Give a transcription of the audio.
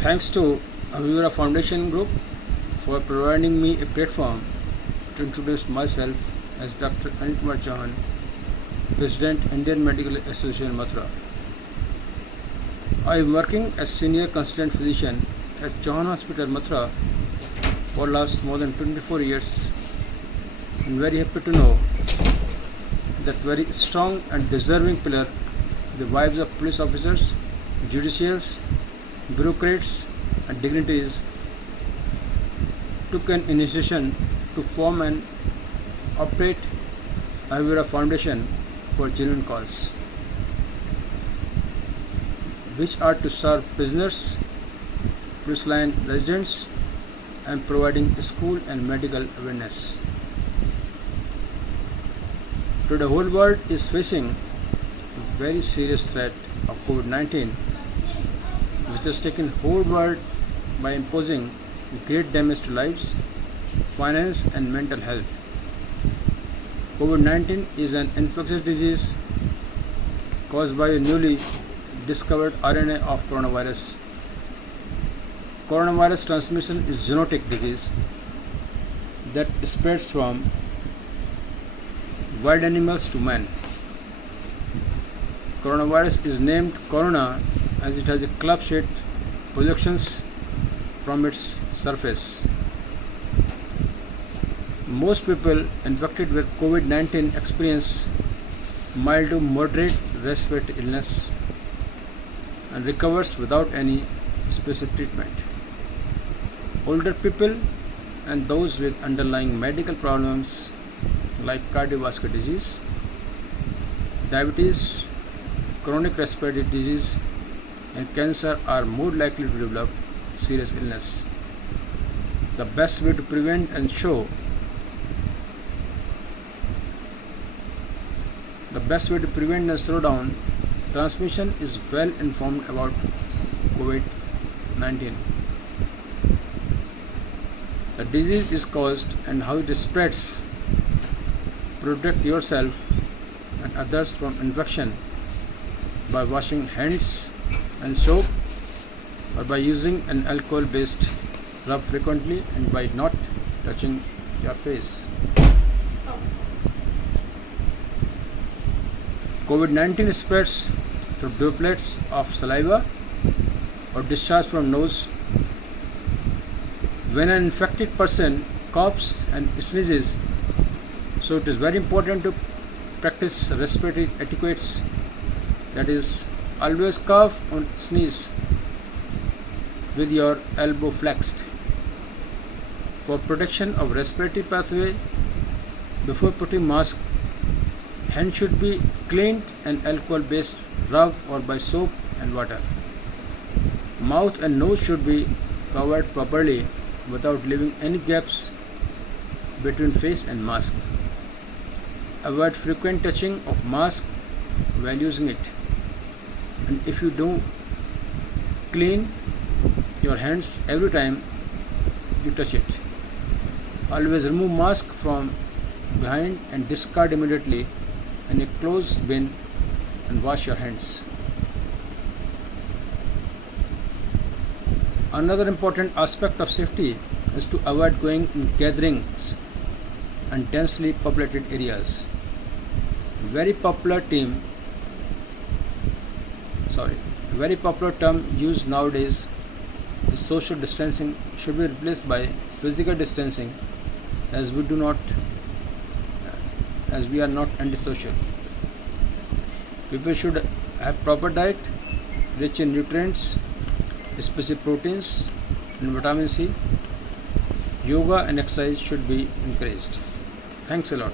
Thanks to Avira Foundation Group for providing me a platform to introduce myself as Dr. Anil Kumar Chauhan, President, Indian Medical Association, Mathura. I am working as Senior Consultant Physician at Chauhan Hospital, Mathura for last more than 24 years. I am very happy to know that very strong and deserving pillar, the wives of police officers, judiciaries, bureaucrats and dignitaries took an initiation to form and operate Avira Foundation for genuine cause, which are to serve prisoners, police line residents and providing school and medical awareness. Today the whole world is facing a very serious threat of COVID-19, which has taken whole world by imposing great damage to lives, finance and mental health. COVID-19 is an infectious disease caused by a newly discovered RNA of coronavirus. Coronavirus transmission is zoonotic disease that spreads from wild animals to man. Coronavirus is named corona as it has a club-shaped projections from its surface. Most people infected with COVID-19 experience mild to moderate respiratory illness and recovers without any specific treatment. Older people and those with underlying medical problems like cardiovascular disease, diabetes, chronic respiratory disease and cancer are more likely to develop serious illness. The best way to prevent and slow down transmission is well informed about COVID-19. The disease is caused and how it spreads. Protect yourself and others from infection by washing hands and soap or by using an alcohol based rub frequently and by not touching your face. COVID-19 spreads through droplets of saliva or discharge from nose. When an infected person coughs and sneezes, so it is very important to practice respiratory etiquettes, that is, always cough or sneeze with your elbow flexed. For protection of respiratory pathway, before putting mask, hands should be cleaned and alcohol based rub or by soap and water. Mouth and nose should be covered properly without leaving any gaps between face and mask. Avoid frequent touching of mask while using it, and if you do, clean your hands every time you touch it. Always remove mask from behind and discard immediately in a closed bin and wash your hands. Another important aspect of safety is to avoid going in gatherings and densely populated areas. Very popular term used nowadays is social distancing should be replaced by physical distancing, as we are not antisocial. People should have proper diet rich in nutrients, especially proteins and vitamin C. Yoga and exercise should be encouraged. Thanks a lot.